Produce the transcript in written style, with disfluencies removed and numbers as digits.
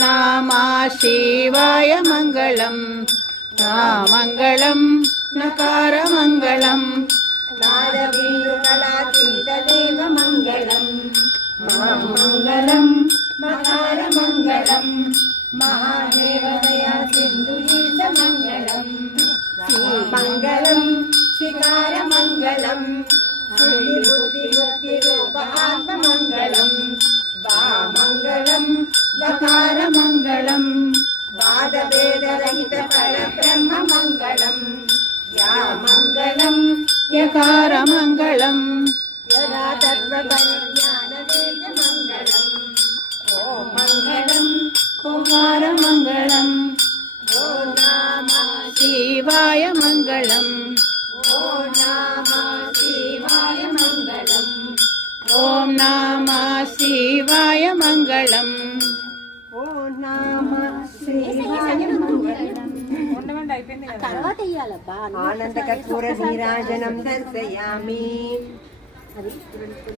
नमः शिवाय मङ्गलम् मङ्गलम् नकारमङ्गलम् नादबिन्दुकलातीतदेव मङ्गलम् महामङ्गलम् मकारमङ्गलम् महादेवदया सिन्धुजीत मङ्गलम् मङ्गलम् शिकारमङ्गलम् सिद्धिबुद्धिमुक्तिरूप आत्ममङ्गलम् वामङ्गलम् वकारमङ्गलम् वादभेदरहित परब्रह्ममङ्गलम् या मङ्गलम् यकारमङ्गलम् यदा तत्त्वपरिज्ञानवेद्यमङ्गलम् ॐ मङ्गलम् ओंकारमङ्गलम् ॐ नमः शिवाय मङ्गलम् ॐ नमः शिवाय मङ्गलम् ॐ नमः शिवाय मङ्गलम् ॐ नमः शिवाय मङ्गलम् आनन्दकर्पूर नीराजनं दर्शयामि।